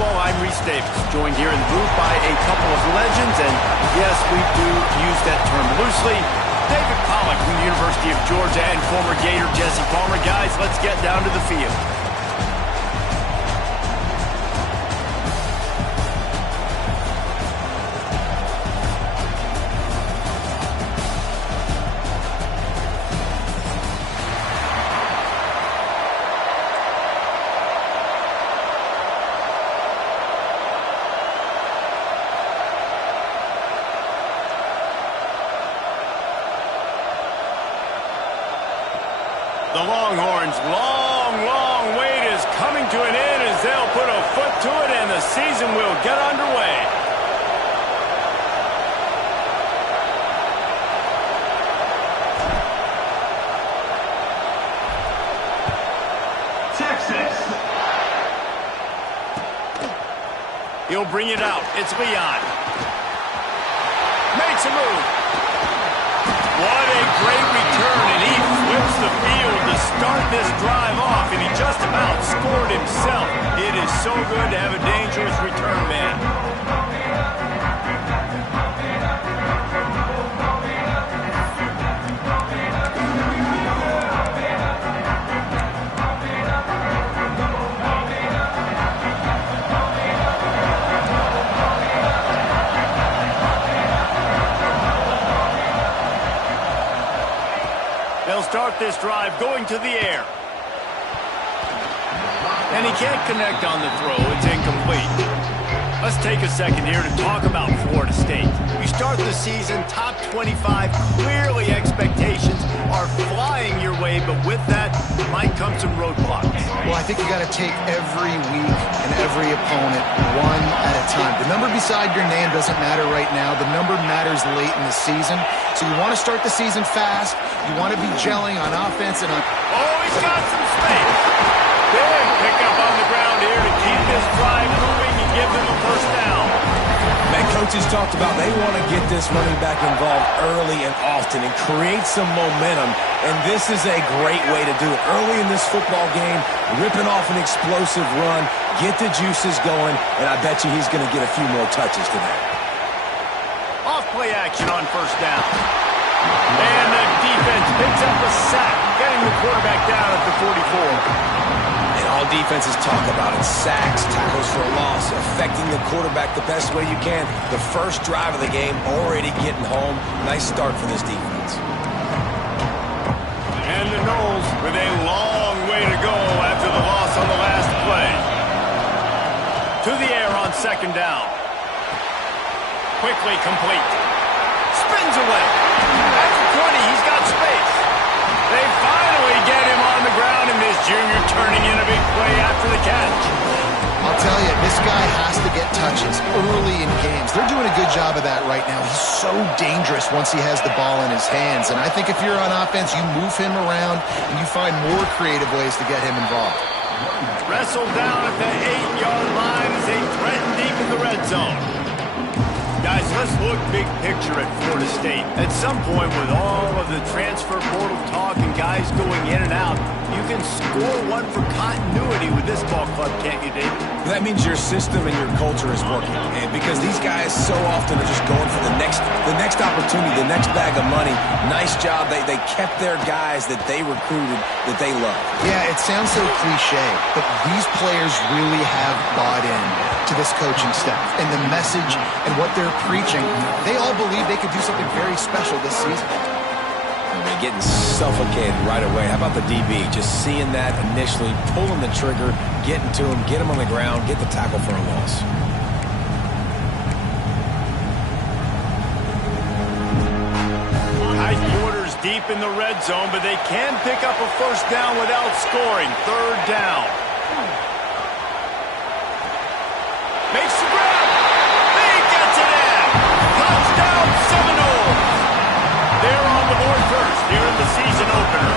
Football. I'm Reese Davis, joined here in the booth by a couple of legends, and yes, we do use that term loosely. David Pollack from the University of Georgia and former Gator Jesse Palmer. Guys, let's get down to the field. The Longhorns' long wait is coming to an end as they'll put a foot to it and the season will get underway. Texas. He'll bring it out. It's Leon. Makes a move. What a great return, and he flips the field to start this drive off, and he just about scored himself. It is so good to have a dangerous return man. They'll start this drive going to the air. And he can't connect on the throw. It's incomplete. Let's take a second here to talk about Florida State. You start the season top 25. Clearly expectations are flying your way, but with that might come some roadblocks. Well, I think you got to take every week and every opponent one at a time. The number beside your name doesn't matter right now. The number matters late in the season. So you want to start the season fast. You want to be gelling on offense and on... Oh, he's got some space. Big pickup on the ground here to keep this drive moving and give them a first down. Man, coaches talked about they want to get this running back involved early and often and create some momentum, and this is a great way to do it. Early in this football game, ripping off an explosive run, get the juices going, and I bet you he's going to get a few more touches today. Off-play action on first down. And the defense picks up a sack, getting the quarterback down at the 44. And all defenses talk about it. Sacks, tackles for a loss, affecting the quarterback the best way you can. The first drive of the game, already getting home. Nice start for this defense. And the Noles with a long way to go after the loss on the last play. To the air on second down. Quickly complete. Spins away. At the 20, he's got space. They finally get him on the ground, and this junior turning in a big play after the catch. I'll tell you, this guy has to get touches early in games. They're doing a good job of that right now. He's so dangerous once he has the ball in his hands. And I think if you're on offense, you move him around, and you find more creative ways to get him involved. Wrestled down at the 8-yard line as they threaten deep in the red zone. Guys, let's look big picture at Florida State. At some point, with all of the transfer portal talk and guys going in and out, you can score one for continuity with this ball club, can't you, David? That means your system and your culture is working. And because these guys so often are just going for the next opportunity, the next bag of money. Nice job. They kept their guys that they recruited, that they love. Yeah, it sounds so cliche, but these players really have bought in to this coaching staff and the message and what they're preaching. They all believe they could do something very special this season. I mean, getting suffocated right away. How about the DB? Just seeing that initially, pulling the trigger, getting to him, get him on the ground, get the tackle for a loss. Tight quarters deep in the red zone, but they can pick up a first down without scoring. Third down. Makes the grab. He gets it in. Touchdown Seminoles. They're on the board first here in the season opener.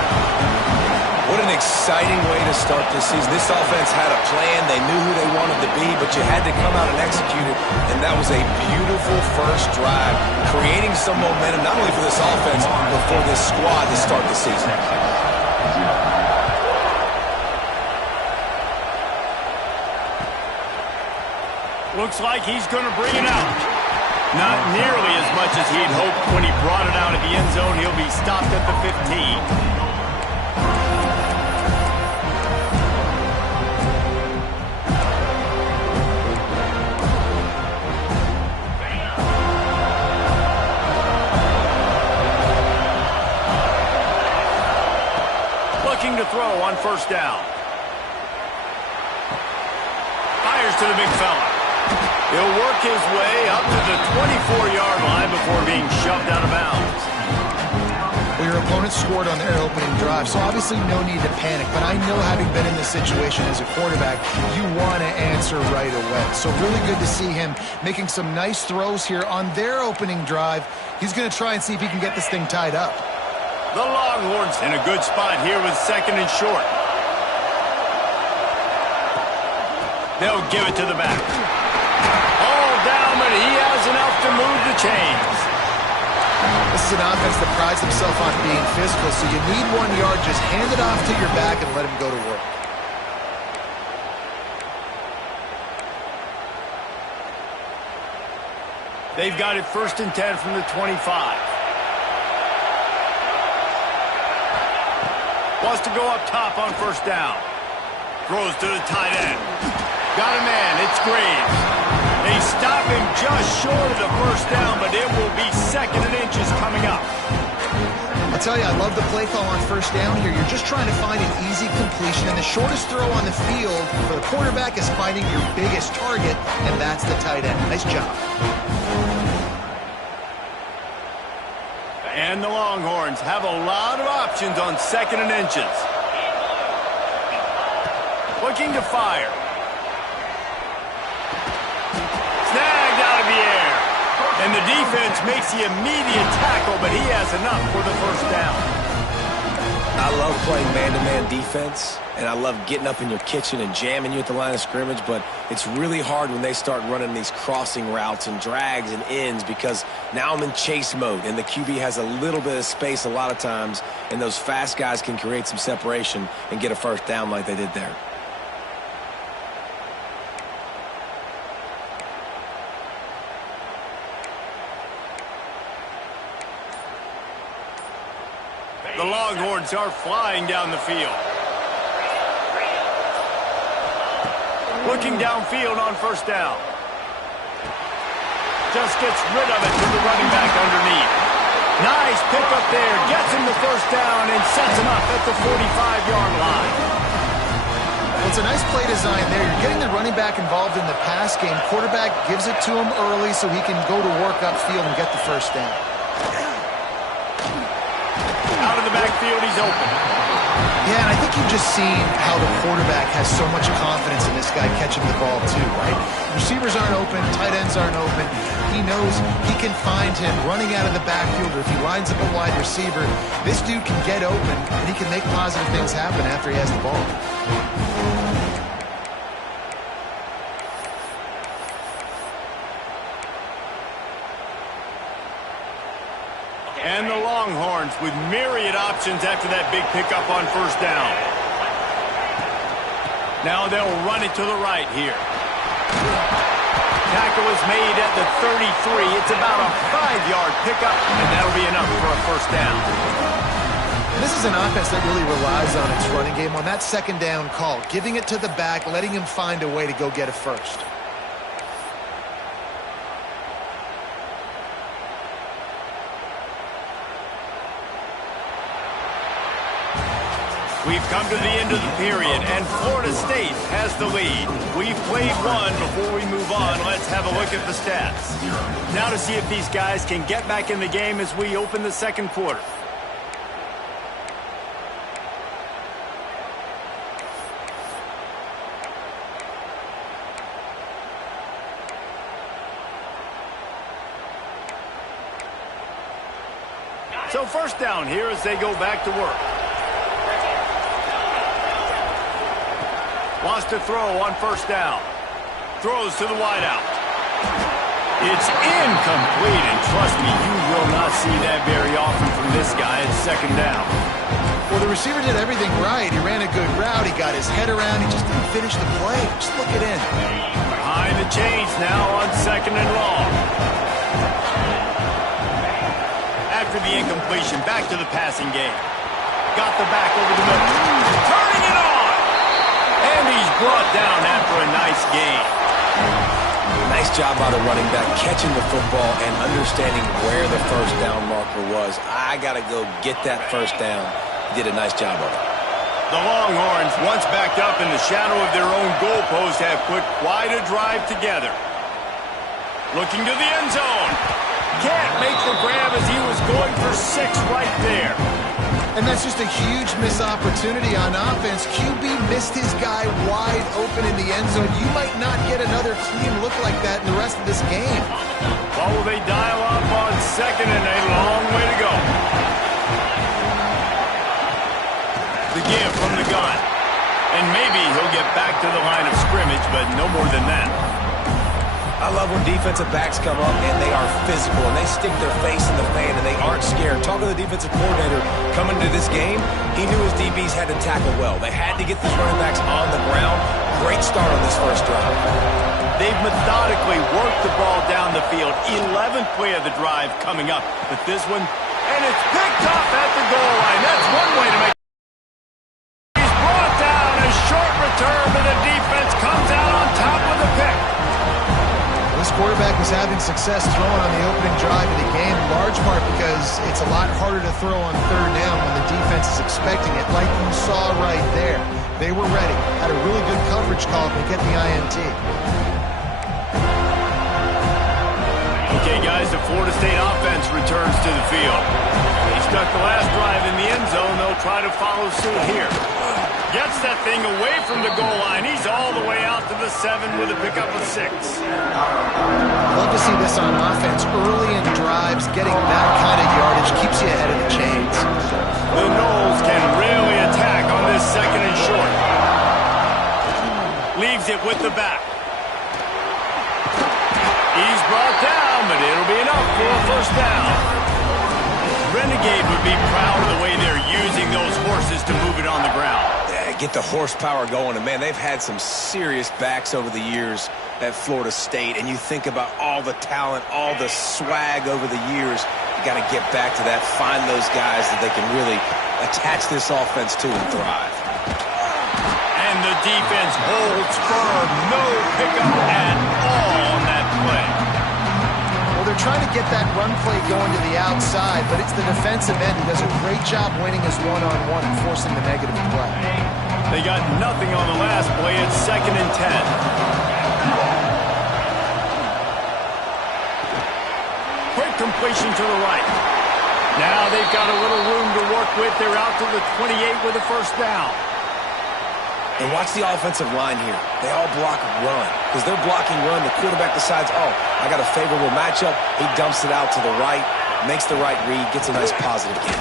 What an exciting way to start this season. This offense had a plan. They knew who they wanted to be, but you had to come out and execute it. And that was a beautiful first drive, creating some momentum, not only for this offense, but for this squad to start the season. Looks like he's going to bring it out. Not nearly as much as he'd hoped when he brought it out of the end zone. He'll be stopped at the 15. Looking to throw on first down. Fires to the big fella. He'll work his way up to the 24-yard line before being shoved out of bounds. Well, your opponent scored on their opening drive, so obviously no need to panic. But I know, having been in this situation as a quarterback, you want to answer right away. So really good to see him making some nice throws here on their opening drive. He's going to try and see if he can get this thing tied up. The Longhorns in a good spot here with second and short. They'll give it to the back. All down, but he has enough to move the chains. This is an offense that prides himself on being physical, so you need 1 yard. Just hand it off to your back and let him go to work. They've got it 1st and 10 from the 25. Wants to go up top on first down. Throws to the tight end. Got a man. It's Graves. They stop him just short of the first down, but it will be 2nd and inches coming up. I'll tell you, I love the play call on first down here. You're just trying to find an easy completion, and the shortest throw on the field for the quarterback is finding your biggest target, and that's the tight end. Nice job. And the Longhorns have a lot of options on 2nd and inches. Looking to fire. Snagged out of the air. And the defense makes the immediate tackle, but he has enough for the first down. I love playing man-to-man defense, and I love getting up in your kitchen and jamming you at the line of scrimmage, but it's really hard when they start running these crossing routes and drags and ends, because now I'm in chase mode, and the QB has a little bit of space a lot of times, and those fast guys can create some separation and get a first down like they did there. The Longhorns are flying down the field. Looking downfield on first down. Just gets rid of it to the running back underneath. Nice pickup there. Gets him the first down and sets him up at the 45-yard line. Well, it's a nice play design there. You're getting the running back involved in the pass game. Quarterback gives it to him early so he can go to work upfield and get the first down. Out of the backfield, he's open. Yeah, and I think you've just seen how the quarterback has so much confidence in this guy catching the ball too, right? Receivers aren't open, tight ends aren't open. He knows he can find him running out of the backfield, or if he lines up a wide receiver, this dude can get open, and he can make positive things happen after he has the ball. And the Longhorns with myriad options after that big pickup on first down. Now they'll run it to the right here. Tackle is made at the 33. It's about a 5-yard pickup, and that'll be enough for a first down. This is an offense that really relies on its running game on that second down call, giving it to the back, letting him find a way to go get a first. We've come to the end of the period, and Florida State has the lead. We've played one. Before we move on, let's have a look at the stats. Now to see if these guys can get back in the game as we open the second quarter. So first down here as they go back to work. Wants to throw on first down. Throws to the wideout. It's incomplete, and trust me, you will not see that very often from this guy at second down. Well, the receiver did everything right. He ran a good route. He got his head around. He just didn't finish the play. Just look it in. Behind the chains now. second and long. After the incompletion, back to the passing game. Got the back over the middle. Turning it on! And he's brought down after a nice gain. Nice job by the running back, catching the football and understanding where the first down marker was. I got to go get that first down. He did a nice job of it. The Longhorns, once backed up in the shadow of their own goalpost, have put quite a drive together. Looking to the end zone. Can't make the grab as he was going for 6 right there. And that's just a huge missed opportunity on offense. QB missed his guy wide open in the end zone. You might not get another clean look like that in the rest of this game. Well, will they dial up on second and a long way to go? The give from the gun. And maybe he'll get back to the line of scrimmage, but no more than that. I love when defensive backs come up and they are physical and they stick their face in the fan and they aren't scared. Talking to the defensive coordinator coming into this game, he knew his DBs had to tackle well. They had to get these running backs on the ground. Great start on this first drive. They've methodically worked the ball down the field. 11th play of the drive coming up. But this one, and it's picked off at the goal line. That's one way to make it. He's brought down a short return, but the defense comes out on top of the pick. This quarterback was having success throwing on the opening drive of the game, in large part because it's a lot harder to throw on third down when the defense is expecting it, like you saw right there. They were ready, had a really good coverage call to get the INT. Okay, guys, the Florida State offense returns to the field. He stuck the last drive in the end zone. They'll try to follow suit here. Gets that thing away from the goal line. He's all the way out to the 7 with a pickup of 6. Love to see this on offense. Early in drives, getting that kind of yardage keeps you ahead of the chains. The Noles can really attack on this second and short. Leaves it with the back. He's brought down, but it'll be enough for a first down. Renegade would be proud of the way they're using those horses to move it on the ground. Get the horsepower going, and man, they've had some serious backs over the years at Florida State, and you think about all the talent, all the swag over the years. You got to get back to that, find those guys that they can really attach this offense to and thrive. And the defense holds firm, no pickup at all on that play. Well, they're trying to get that run play going to the outside, but it's the defensive end who does a great job winning his one-on-one and forcing the negative play. They got nothing on the last play. It's 2nd and 10. Quick completion to the right. Now they've got a little room to work with. They're out to the 28 with a first down. And watch the offensive line here. They all block run. Because they're blocking run, the quarterback decides, oh, I got a favorable matchup. He dumps it out to the right, makes the right read, gets a nice positive gain.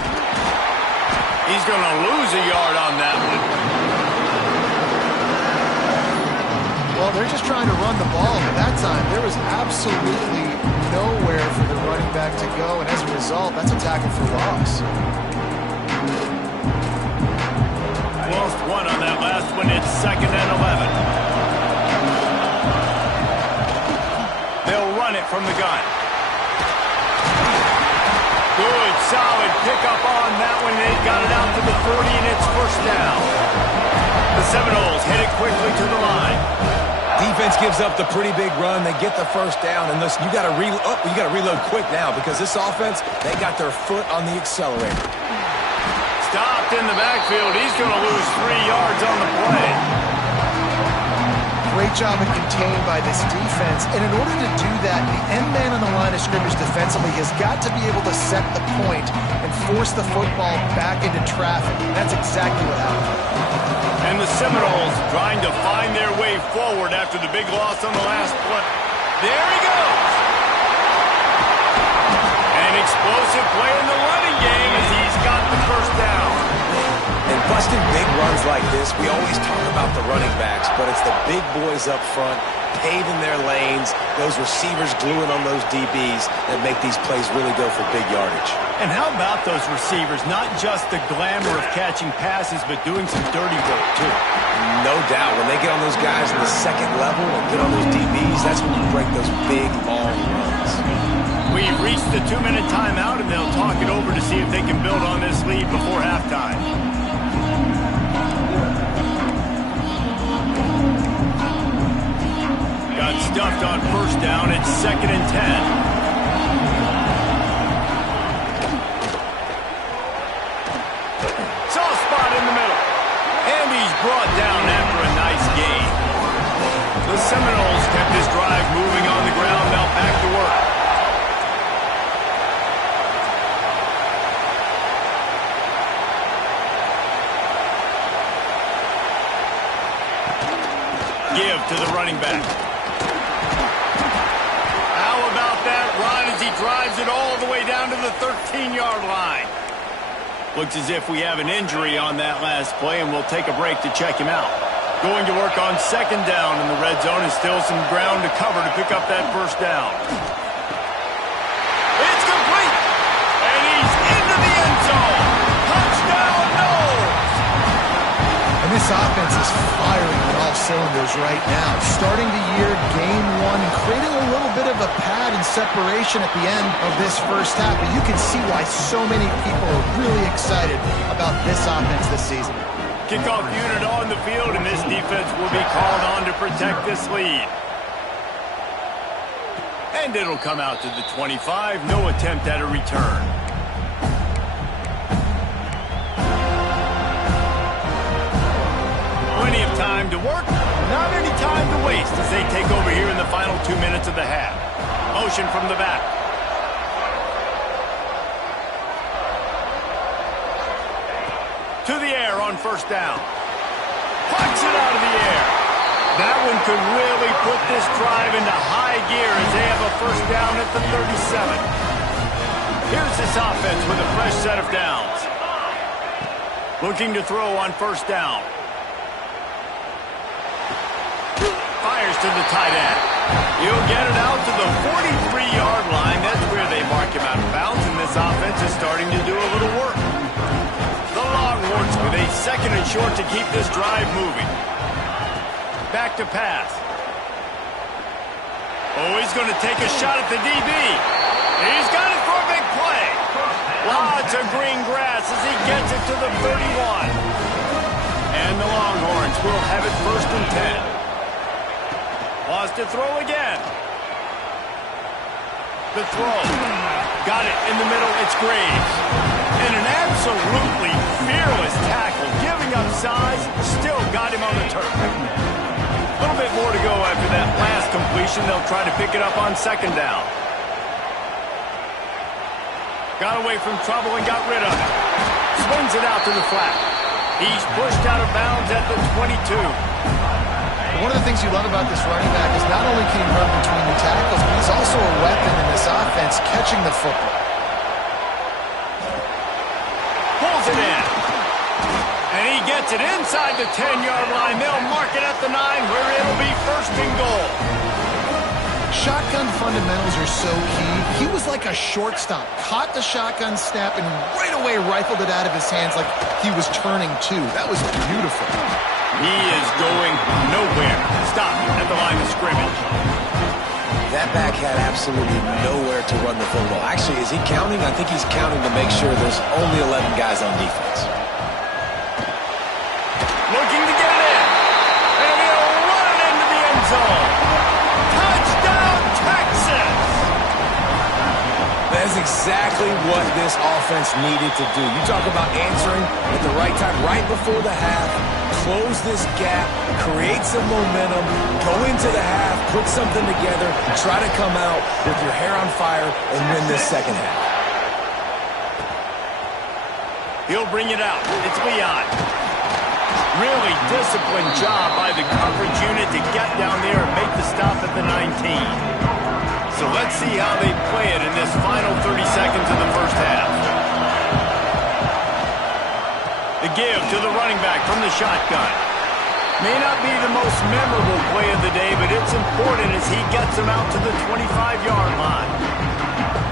He's going to lose a yard on that one. Well, they're just trying to run the ball, but that time there was absolutely nowhere for the running back to go, and as a result, that's a tackle for loss. Lost one on that last one. It's 2nd and 11. They'll run it from the gun. Good, solid pickup on that one. They got it out to the 40, and it's first down. The Seminoles headed quickly to the line. Defense gives up the pretty big run. They get the first down, and listen, you got to reload quick now because this offense, they got their foot on the accelerator. Stopped in the backfield. He's going to lose 3 yards on the play. Great job of contained by this defense. And in order to do that, the end man on the line of scrimmage defensively has got to be able to set the point and force the football back into traffic. And that's exactly what happened. And the Seminoles trying to find their way forward after the big loss on the last play. There he goes. An explosive play in the running game as he's got the first down. And busting big runs like this, we always talk about the running backs, but it's the big boys up front paving their lanes, those receivers gluing on those DBs that make these plays really go for big yardage. And how about those receivers? Not just the glamour of catching passes, but doing some dirty work, too. No doubt. When they get on those guys in the second level and get on those DBs, that's when you break those big, long runs. We've reached the 2-minute timeout, and they'll talk it over to see if they can build on this lead before halftime. Got stuffed on first down. It's 2nd and 10. Soft spot in the middle. And he's brought down after a nice gain. The Seminoles kept this drive moving on the ground. Now back to work. Give to the running back. How about that run as he drives it all the way down to the 13-yard line? Looks as if we have an injury on that last play, and we'll take a break to check him out. Going to work on 2nd down in the red zone, and still some ground to cover to pick up that first down. It's complete! And he's into the end zone! Touchdown, Noles! And this offense is firing on all cylinders right now. Starting the year, game one, and creating a little bit of a pad and separation at the end of this first half. But you can see why so many people are really excited about this offense this season. Kickoff unit on the field, and this defense will be called on to protect this lead. And it'll come out to the 25. No attempt at a return. Plenty of time to work, not any time to waste as they take over here in the final 2 minutes of the half. Motion from the back. To the air on first down. Pucks it out of the air. That one could really put this drive into high gear as they have a first down at the 37. Here's this offense with a fresh set of downs. Looking to throw on first down. Fires to the tight end. He'll get it out to the 43-yard line. That's where they mark him out of bounds, and this offense is starting to do a little work. The Longhorns with a 2nd and short to keep this drive moving. Back to pass. Oh, he's going to take a shot at the DB. He's got it for a big play. Lots of green grass as he gets it to the 31. And the Longhorns will have it 1st and 10. Wants to throw again. The throw. Got it in the middle. It's Graves. And an absolutely fearless tackle. Giving up size. Still got him on the turf. A little bit more to go after that last completion. They'll try to pick it up on 2nd down. Got away from trouble and got rid of it. Swings it out to the flat. He's pushed out of bounds at the 22. One of the things you love about this running back is not only can he run between the tackles, but he's also a weapon in this offense catching the football. Pulls it in. And he gets it inside the 10-yard line. They'll mark it at the 9 where it'll be 1st and goal. Shotgun fundamentals are so key. He was like a shortstop. Caught the shotgun snap and right away rifled it out of his hands like he was turning two. That was beautiful. He is going nowhere. Stop at the line of scrimmage. That back had absolutely nowhere to run the football. Actually, is he counting? I think he's counting to make sure there's only 11 guys on defense. Looking to get it in. And he'll run it into the end zone. Touchdown, Texas! That's exactly what this offense needed to do. You talk about answering at the right time, right before the half, close this gap, create some momentum, go into the half, put something together, try to come out with your hair on fire and win this second half. He'll bring it out. It's Leon. Really disciplined job by the coverage unit to get down there and make the stop at the 19. So let's see how they play it in this final 30 seconds of the first half. The give to the running back from the shotgun. May not be the most memorable play of the day, but it's important as he gets them out to the 25-yard line.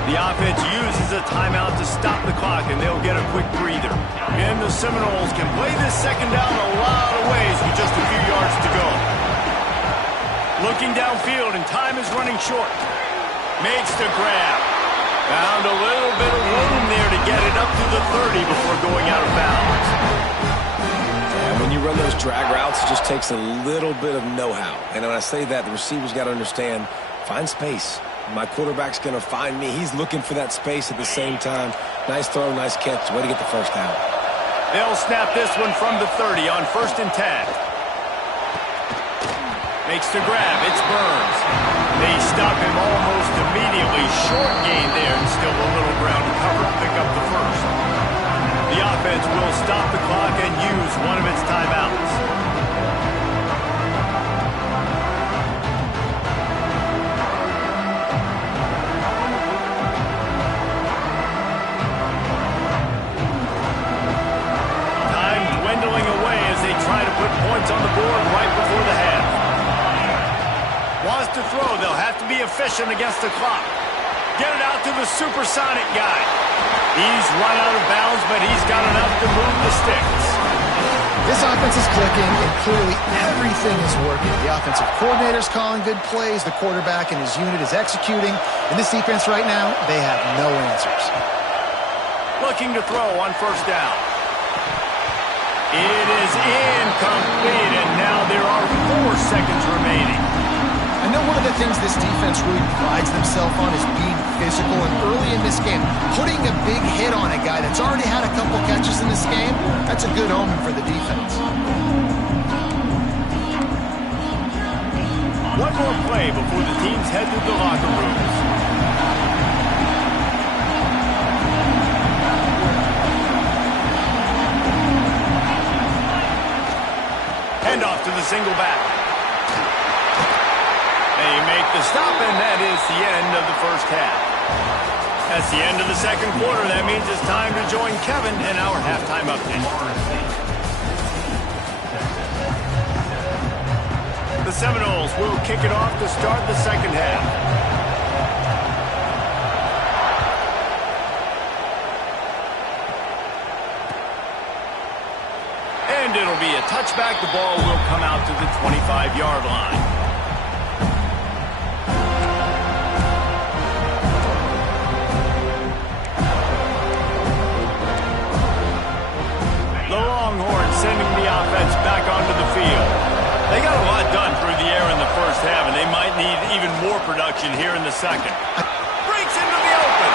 The offense uses a timeout to stop the clock, and they'll get a quick breather. And the Seminoles can play this second down a lot of ways with just a few yards to go. Looking downfield, and time is running short. Makes the grab. Found a little bit of room there to get it up to the 30 before going out of bounds. And when you run those drag routes, it just takes a little bit of know-how. And when I say that, the receiver's got to understand, find space. My quarterback's going to find me. He's looking for that space at the same time. Nice throw, nice catch. Way to get the first down. They'll snap this one from the 30 on 1st and 10. Makes the grab. It's Burns. They stop him almost immediately. Short gain there and still a little ground to cover to pick up the first. The offense will stop the clock and use one of its timeouts. Try to put points on the board right before the half. Wants to throw. They'll have to be efficient against the clock. Get it out to the supersonic guy. He's run out of bounds, but he's got enough to move the sticks. This offense is clicking, and clearly everything is working. The offensive coordinator's calling good plays. The quarterback and his unit is executing. In this defense right now, they have no answers. Looking to throw on 1st down. It is incomplete, and now there are 4 seconds remaining. I know one of the things this defense really prides themselves on is being physical, and early in this game, putting a big hit on a guy that's already had a couple catches in this game, that's a good omen for the defense. One more play before the teams head to the locker rooms. Hand off to the single back. They make the stop, and that is the end of the first half. That's the end of the second quarter. That means it's time to join Kevin in our halftime update. The Seminoles will kick it off to start the second half. And it'll be a touchback. The ball will come out to the 25-yard line. The Longhorns sending the offense back onto the field. They got a lot done through the air in the first half, and they might need even more production here in the second. Breaks into the open.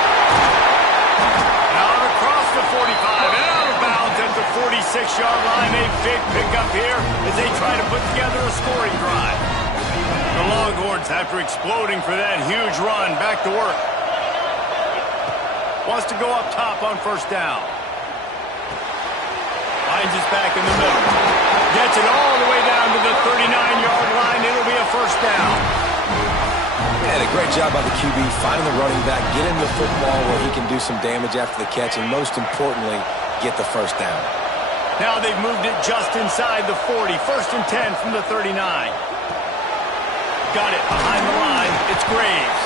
Out across the 45 and out of bounds at the 46-yard line. A big pickup here as they try to put together a scoring drive. The Longhorns, after exploding for that huge run, back to work. Wants to go up top on 1st down. Finds his back in the middle. Gets it all the way down to the 39-yard line. It'll be a 1st down. And a great job by the QB, finding the running back, get him the football where he can do some damage after the catch, and most importantly, get the 1st down. Now they've moved it just inside the 40. 1st and 10 from the 39. Got it behind the line. It's Graves.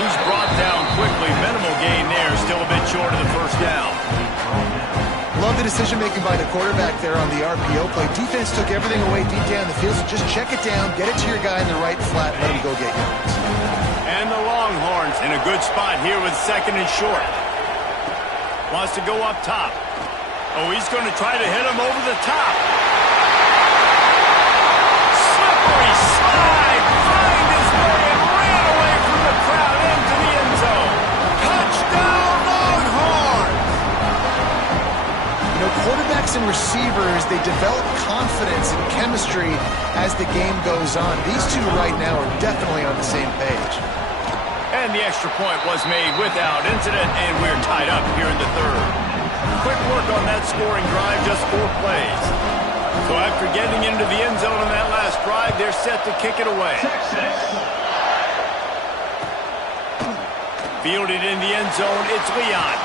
He's brought down quickly. Minimal gain there. Still a bit short of the 1st down. Love the decision-making by the quarterback there on the RPO play. Defense took everything away deep down the field, so just check it down, get it to your guy in the right flat, and let him go get yards. And the Longhorns in a good spot here with 2nd and short. Wants to go up top. Oh, he's going to try to hit him over the top. Slippery slide. Find his way and ran away from the crowd into the end zone. Touchdown, Longhorns! You know, quarterbacks and receivers, they develop confidence and chemistry as the game goes on. These two right now are definitely on the same page. And the extra point was made without incident, and we're tied up here in the 3rd. Quick work on that scoring drive, just 4 plays. So after getting into the end zone on that last drive, they're set to kick it away. Fielded in the end zone, it's Leon.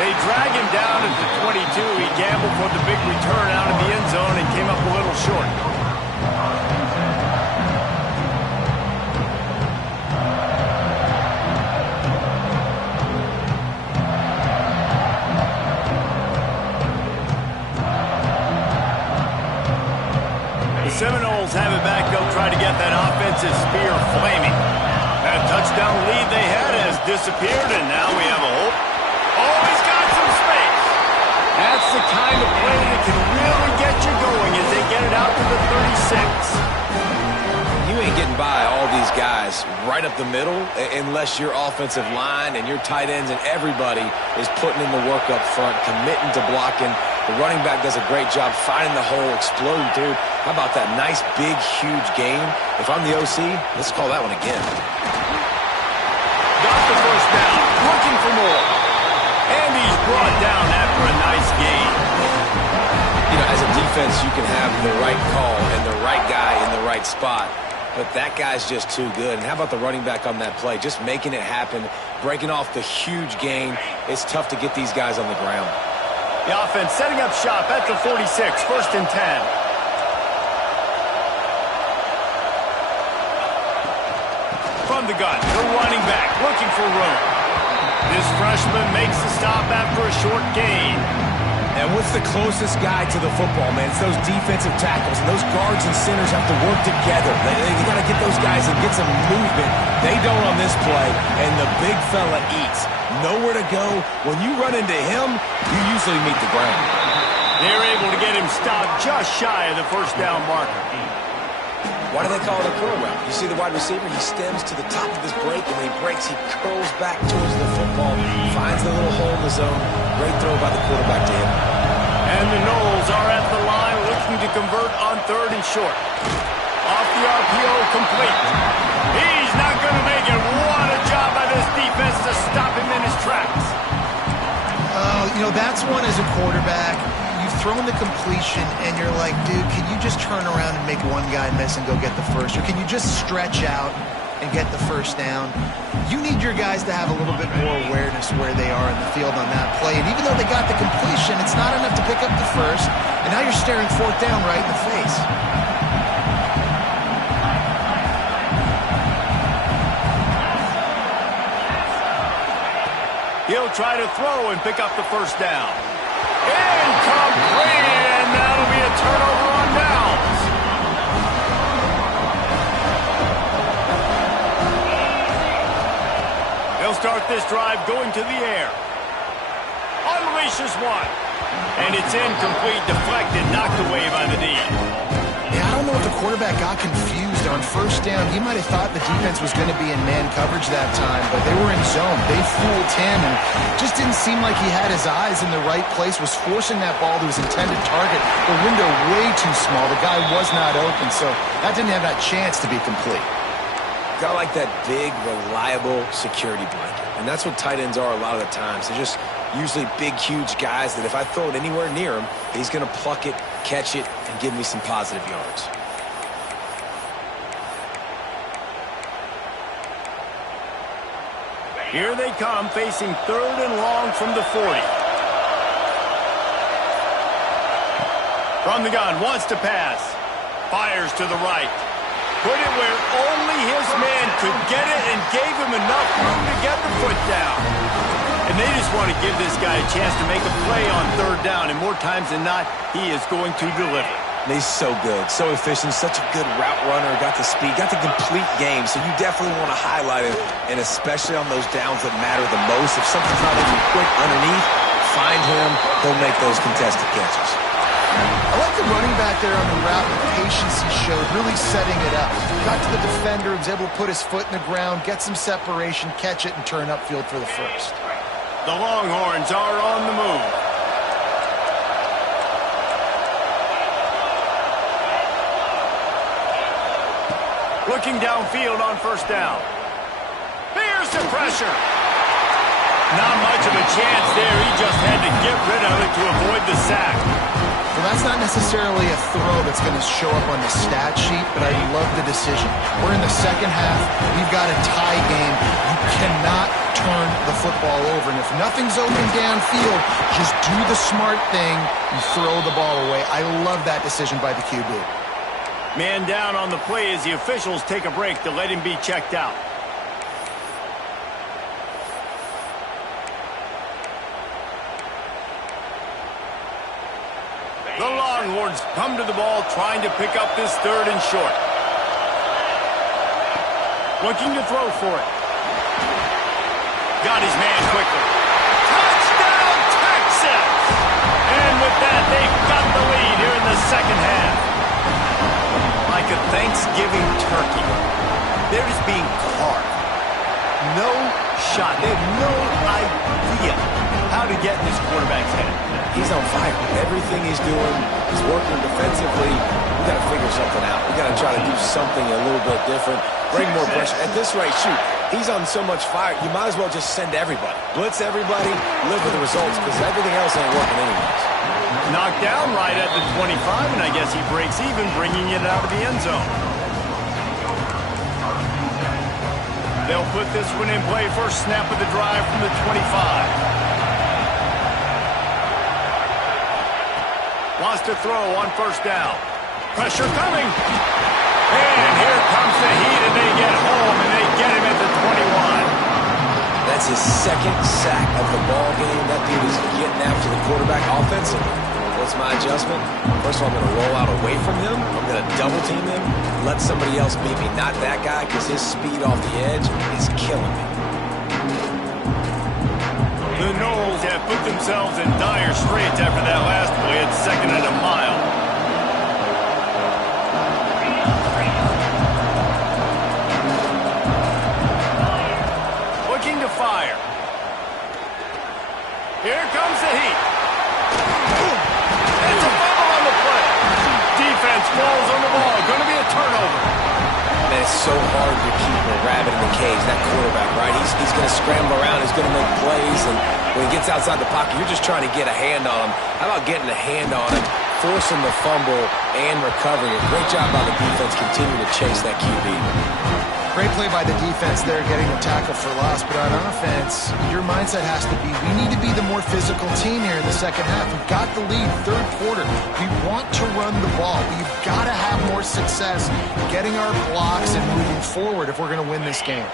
They drag him down at the 22. He gambled for the big return out of the end zone and came up a little short. have it back. They'll try to get that offensive spear flaming. That touchdown lead they had has disappeared, and now we have a hope. Oh, he's got some space. That's the kind of play that can really get you going as they get it out to the 36. You ain't getting by all these guys right up the middle unless your offensive line and your tight ends and everybody is putting in the work up front, committing to blocking. The running back does a great job finding the hole, exploding through. How about that nice, big, huge gain? If I'm the OC, let's call that one again. Got the first down, looking for more. And he's brought down after a nice gain. You know, as a defense, you can have the right call and the right guy in the right spot. But that guy's just too good. And how about the running back on that play? Just making it happen, breaking off the huge gain. It's tough to get these guys on the ground. The offense setting up shop at the 46, 1st and 10. From the gun, the running back looking for room. This freshman makes the stop after a short gain. And what's the closest guy to the football, man? It's those defensive tackles. And those guards and centers have to work together. They got to get those guys and get some movement. They don't on this play, and the big fella eats. Nowhere to go. When you run into him, you usually meet the ground. They're able to get him stopped just shy of the first down marker. Why do they call it a curl route? You see the wide receiver, he stems to the top of his break, and when he breaks, he curls back towards the football, finds the little hole in the zone. Great throw by the quarterback to him. And the Noles are at the line looking to convert on 3rd and short. Off the RPO, complete. He's not going to make it. What a job by this defense to stop him in his tracks. You know, that's one as a quarterback. You've thrown the completion, and you're like, dude, can you just turn around and make one guy miss and go get the first? Or can you just stretch out and get the first down? You need your guys to have a little bit more awareness where they are in the field on that play. And even though they got the completion, it's not enough to pick up the first. And now you're staring 4th down right in the face. He'll try to throw and pick up the first down. Incomplete, and that'll be a turnover on downs. They'll start this drive going to the air. Unleashes one. And it's incomplete, deflected, knocked away by the D. Yeah, I don't know if the quarterback got confused on first down. He might have thought the defense was going to be in man coverage that time, but they were in zone. They fooled him, and just didn't seem like he had his eyes in the right place, was forcing that ball to his intended target. The window way too small. The guy was not open, so that didn't have that chance to be complete. Got like that big, reliable security blanket. And that's what tight ends are a lot of the times. They're just usually big, huge guys that if I throw it anywhere near him, he's going to pluck it, catch it, and give me some positive yards. Here they come, facing 3rd and long from the 40. From the gun, wants to pass. Fires to the right. Put it where only his man could get it and gave him enough room to get the foot down. And they just want to give this guy a chance to make a play on 3rd down, and more times than not, he is going to deliver. He's so good, so efficient, such a good route runner, got the speed, got the complete game, so you definitely want to highlight him, and especially on those downs that matter the most. If something's not looking quick underneath, find him, he'll make those contested catches. I like the running back there on the route, the patience he showed, really setting it up. Got to the defender, was able to put his foot in the ground, get some separation, catch it, and turn upfield for the first. The Longhorns are on the move. Looking downfield on first down. Here's the pressure. Not much of a chance there. He just had to get rid of it to avoid the sack. Well, that's not necessarily a throw that's going to show up on the stat sheet, but I love the decision. We're in the second half. We've got a tie game. You cannot turn the football over. And if nothing's open downfield, just do the smart thing and throw the ball away. I love that decision by the QB. Man down on the play as the officials take a break to let him be checked out. The Longhorns come to the ball trying to pick up this third and short. Looking to throw for it. Got his man quickly. Touchdown, Texas! And with that, they've got the lead here in the second half. Like a Thanksgiving turkey, they're just being carved. No shot. They have no idea how to get in this quarterback's head. He's on fire. Everything he's doing is working defensively. We got to figure something out. We got to try to do something a little bit different. Bring more pressure. At this rate, shoot, he's on so much fire, you might as well just send everybody. Blitz everybody, live with the results, because everything else ain't working anyways. Knocked down right at the 25, and I guess he breaks even, bringing it out of the end zone. They'll put this one in play. First snap of the drive from the 25. Wants to throw on first down. Pressure coming. And here comes the heat, and they get home, and they get him at the 21. That's his second sack of the ball game. That dude is getting after the quarterback offensively. What's my adjustment? First of all, I'm going to roll out away from him. I'm going to double team him. Let somebody else beat me, not that guy, because his speed off the edge is killing me. The Noles have put themselves in dire straits after that last play at 2nd and a mile. Looking to fire. Here comes the heat. It's a fumble on the play. Defense falls on the ball. Going to be a turnover. Man, it's so hard to keep a rabbit in the cage, that quarterback, right? He's going to scramble around. He's going to make plays, and when he gets outside the pocket, you're just trying to get a hand on him. How about getting a hand on him, forcing the fumble, and recovering it? Great job by the defense continuing to chase that QB. Great play by the defense there, getting the tackle for loss. But on offense, your mindset has to be, we need to be the more physical team here in the second half. We've got the lead, third quarter. We want to run the ball. We've got to have more success getting our blocks and moving forward if we're going to win this game.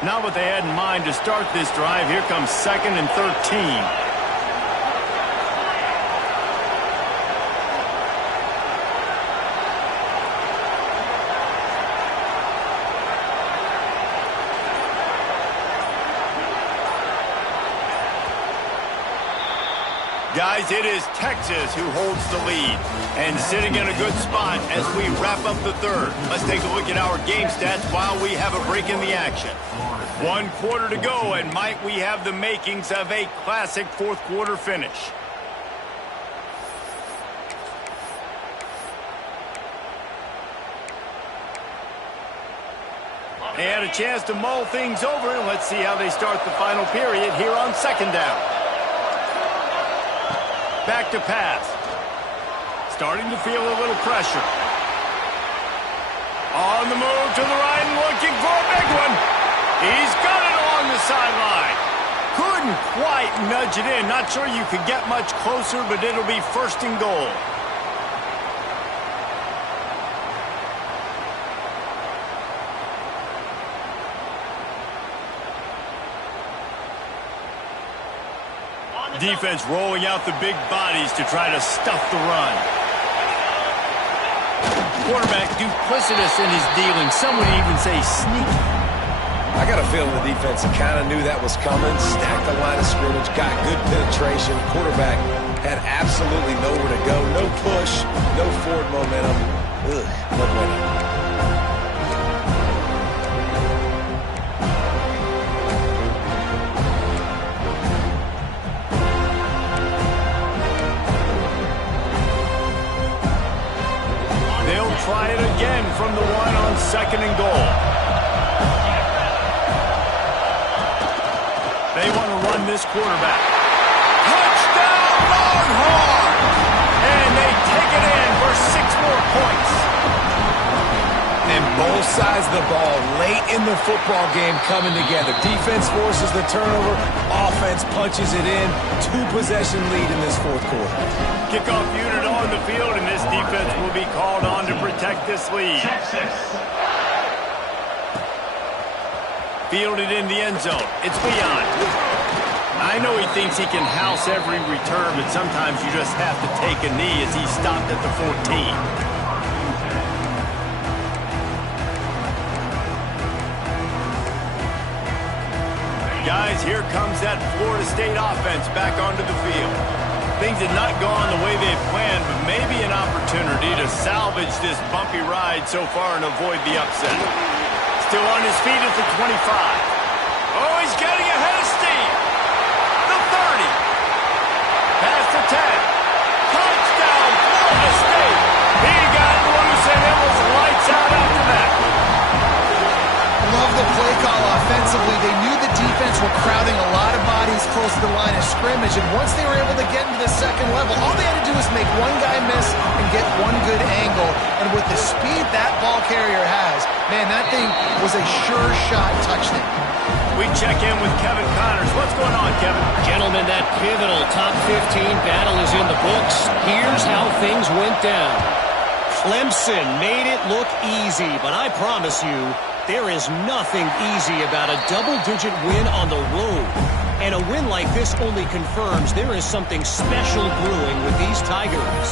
Not what they had in mind to start this drive. Here comes 2nd and 13. Guys, it is Texas who holds the lead and sitting in a good spot as we wrap up the third. Let's take a look at our game stats while we have a break in the action. 1 quarter to go, and might we have the makings of a classic fourth quarter finish. They had a chance to mull things over, and let's see how they start the final period here on 2nd down. Back to pass. Starting to feel a little pressure. On the move to the right and looking for a big one. He's got it along the sideline. Couldn't quite nudge it in. Not sure you could get much closer, but it'll be 1st and goal. Defense rolling out the big bodies to try to stuff the run. Quarterback duplicitous in his dealing. Some would even say sneaky. I got a feeling the defense kind of knew that was coming. Stacked the line of scrimmage, got good penetration. Quarterback had absolutely nowhere to go. No push, no forward momentum. Ugh, no winning. Try it again from the one on 2nd and goal. They want to run this quarterback. Touchdown, Longhorn! And they take it in for 6 more points. And both sides of the ball late in the football game coming together. Defense forces the turnover. Offense punches it in. 2-possession lead in this fourth quarter. Kickoff unit on the field, and this defense will be called on to protect this lead. Fielded in the end zone. It's Leon. I know he thinks he can house every return, but sometimes you just have to take a knee as he stopped at the 14. Guys, here comes that Florida State offense back onto the field. Things had not gone the way they planned, but maybe an opportunity to salvage this bumpy ride so far and avoid the upset. Still on his feet at the 25. Oh, he's getting ahead of steam. The 30. Past the 10. Touchdown, Florida State. He got loose and it was lights out after that. Love the play call offensively. They knew the defense were crowding a lot of bodies close to the line of scrimmage, and once they were able to get into the second level, all they had to do was make one guy miss and get one good angle. And with the speed that ball carrier has, man, that thing was a sure shot touchdown. We check in with Kevin Connors. What's going on, Kevin? Gentlemen, that pivotal top 15 battle is in the books. Here's how things went down. Clemson made it look easy, but I promise you, there is nothing easy about a double-digit win on the road. And a win like this only confirms there is something special brewing with these Tigers.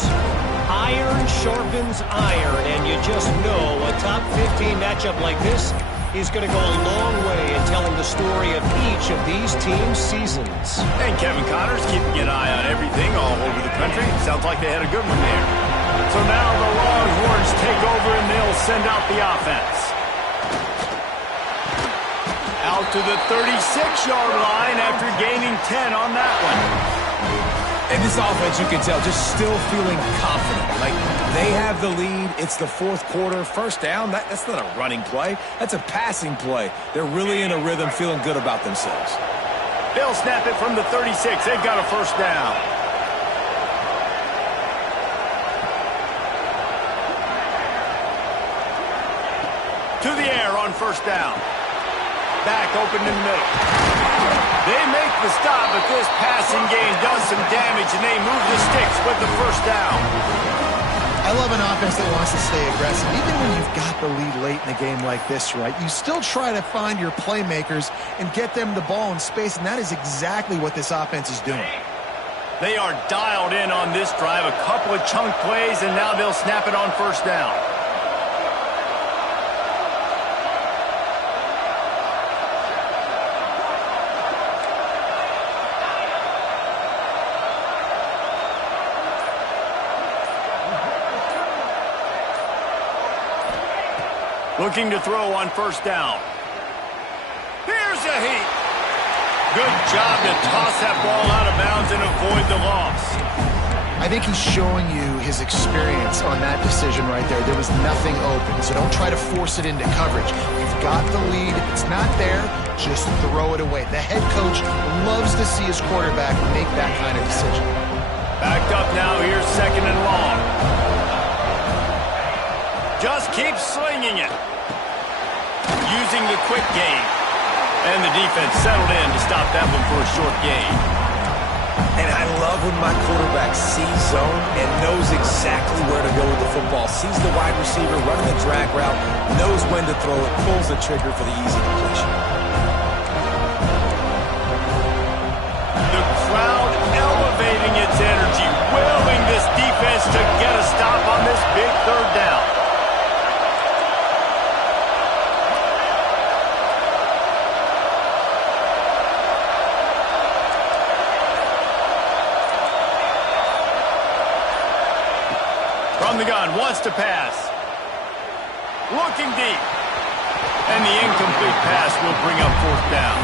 Iron sharpens iron, and you just know a top 15 matchup like this is going to go a long way in telling the story of each of these teams' seasons. And Kevin Connors keeping an eye on everything all over the country. Sounds like they had a good one there. So now the Longhorns take over and they'll send out the offense. Out to the 36-yard line after gaining 10 on that one. And this offense, you can tell, just still feeling confident. Like, they have the lead. It's the fourth quarter. First down, that's not a running play. That's a passing play. They're really in a rhythm, feeling good about themselves. They'll snap it from the 36. They've got a first down. To the air on first down. Back open in the middle. They make the stop, but this passing game does some damage, and they move the sticks with the first down. I love an offense that wants to stay aggressive. Even when you've got the lead late in a game like this, right, you still try to find your playmakers and get them the ball in space, and that is exactly what this offense is doing. They are dialed in on this drive. A couple of chunk plays, and now they'll snap it on first down. Looking to throw on first down. Here's a heat. Good job to toss that ball out of bounds and avoid the loss. I think he's showing you his experience on that decision right there. There was nothing open, so don't try to force it into coverage. You've got the lead. It's not there. Just throw it away. The head coach loves to see his quarterback make that kind of decision. Backed up now. Here's second and long. Just keep slinging it. Using the quick game. And the defense settled in to stop that one for a short gain. And I love when my quarterback sees zone and knows exactly where to go with the football. Sees the wide receiver running the drag route, knows when to throw it, pulls the trigger for the easy completion. The crowd elevating its energy, willing this defense to get a stop on this big third down. From the gun, wants to pass. Looking deep. And the incomplete pass will bring up fourth down.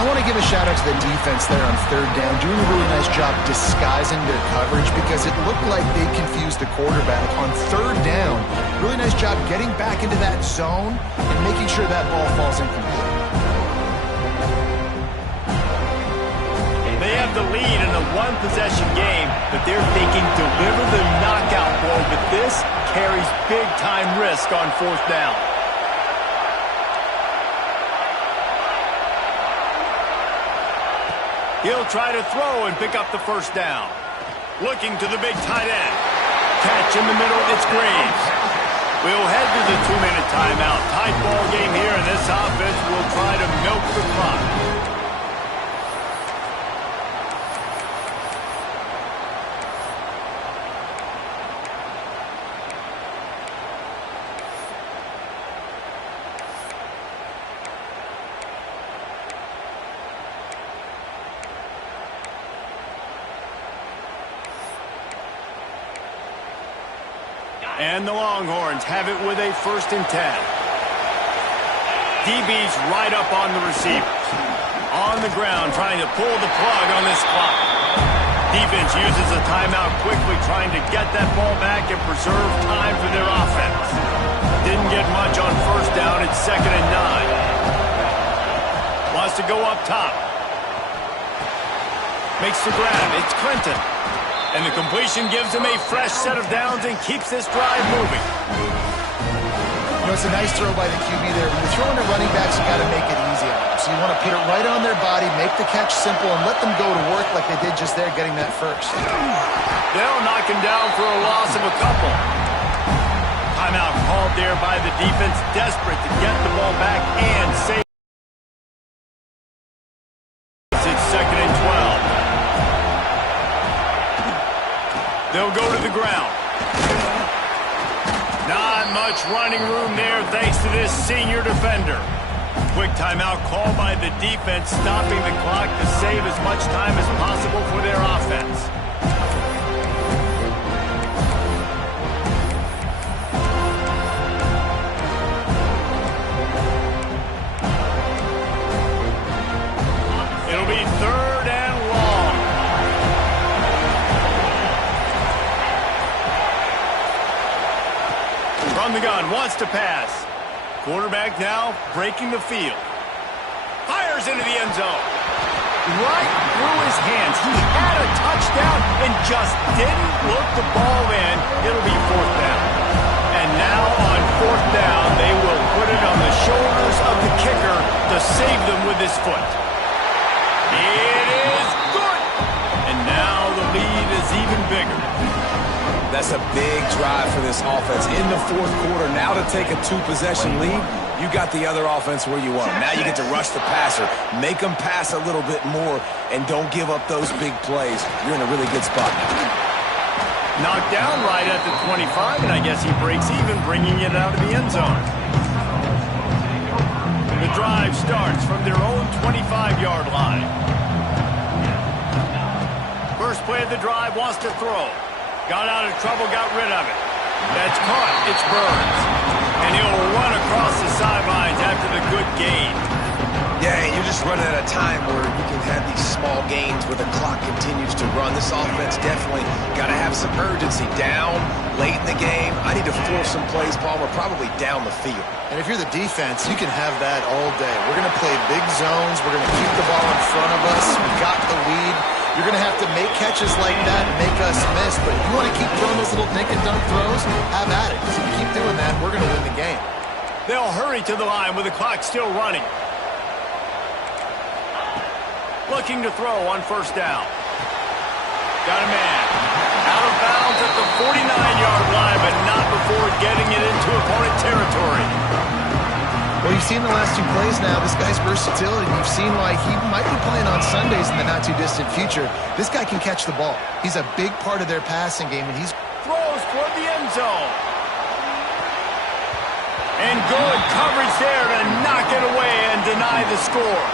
I want to give a shout out to the defense there on third down, doing a really nice job disguising their coverage because it looked like they confused the quarterback on third down. Really nice job getting back into that zone and making sure that ball falls incomplete. They have the lead in a one-possession game, but they're thinking deliver the knockout blow, but this carries big-time risk on fourth down. He'll try to throw and pick up the first down. Looking to the big tight end. Catch in the middle, it's Graves. We'll head to the 2-minute timeout. Tight ball game here, and this offense will try to milk the clock. And the Longhorns have it with a 1st and 10. DB's right up on the receivers. On the ground, trying to pull the plug on this clock. Defense uses a timeout quickly, trying to get that ball back and preserve time for their offense. Didn't get much on 1st down. It's 2nd and 9. Wants to go up top. Makes the grab. It's Clinton. And the completion gives him a fresh set of downs and keeps this drive moving. You know, it's a nice throw by the QB there. When you're throwing to running backs, you got to make it easy on them. So you want to put it right on their body, make the catch simple, and let them go to work like they did just there, getting that first. They'll knock him down for a loss of a couple. Timeout called there by the defense, desperate to get the ball back and save. It's 2nd and 12. They'll go to the ground. Not much running room there thanks to this senior defender. Quick timeout called by the defense, stopping the clock to save as much time as possible for their offense. It'll be 3rd and long. From the gun, wants to pass. Quarterback now breaking the field. Fires into the end zone. Right through his hands. He had a touchdown and just didn't look the ball in. It'll be 4th down. And now on 4th down, they will put it on the shoulders of the kicker to save them with his foot. It is good. And now the lead is even bigger. That's a big drive for this offense in the 4th quarter. Now to take a 2-possession lead, you got the other offense where you want them. Now you get to rush the passer, make them pass a little bit more, and don't give up those big plays. You're in a really good spot. Knocked down right at the 25, and I guess he breaks even, bringing it out of the end zone. The drive starts from their own 25-yard line. First play of the drive, wants to throw. Got out of trouble, got rid of it. That's caught. It's Burns. And he'll run across the sidelines after the good gain. Yeah, you're just running at a time where you can have these small gains where the clock continues to run. This offense definitely got to have some urgency. Down, late in the game. I need to force some plays, Paul. We're probably down the field. And if you're the defense, you can have that all day. We're going to play big zones. We're going to keep the ball in front of us. We got the lead. You're going to have to make catches like that and make us miss. But if you want to keep throwing those little dink and dunk throws, have at it. Because if you keep doing that, we're going to win the game. They'll hurry to the line with the clock still running. Looking to throw on 1st down. Got a man. Out of bounds at the 49-yard line, but not before getting it into opponent territory. Well, you've seen the last 2 plays now. This guy's versatility. You've seen why he might be playing on Sundays in the not-too-distant future. This guy can catch the ball. He's a big part of their passing game, and he's... Throws toward the end zone. And good coverage there to knock it away and deny the score.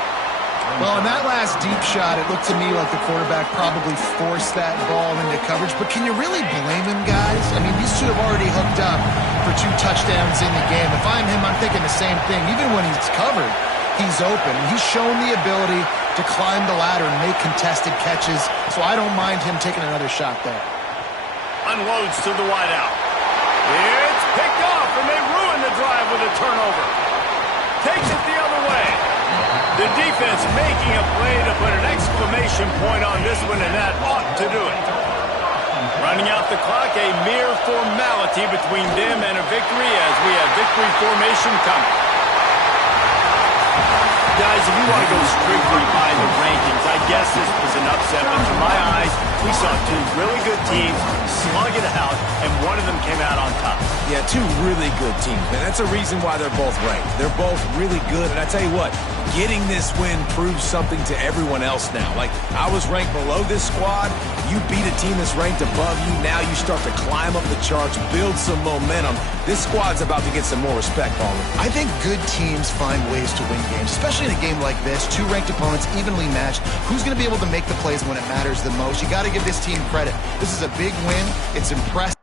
Well, in that last deep shot, it looked to me like the quarterback probably forced that ball into coverage. But can you really blame him, guys? I mean, these two have already hooked up for 2 touchdowns in the game. If I'm him, I'm thinking the same thing. Even when he's covered, he's open. He's shown the ability to climb the ladder and make contested catches. So I don't mind him taking another shot there. Unloads to the wideout. It's picked off, and they ruin the drive with a turnover. Takes it the other way. The defense making a play to put an exclamation point on this one, and that ought to do it. Running out the clock, a mere formality between them and a victory as we have victory formation coming. Guys, if you want to go strictly by the rankings, I guess this was an upset, but to my eyes, we saw 2 really good teams slug it out, and one of them came out on top. Yeah, 2 really good teams, man. That's a reason why they're both ranked. They're both really good, and I tell you what, getting this win proves something to everyone else now. Like, I was ranked below this squad. You beat a team that's ranked above you. Now you start to climb up the charts, build some momentum. This squad's about to get some more respect, Paul. I think good teams find ways to win games, especially in a game like this. 2 ranked opponents, evenly matched. Who's going to be able to make the plays when it matters the most? You got to give this team credit. This is a big win. It's impressive.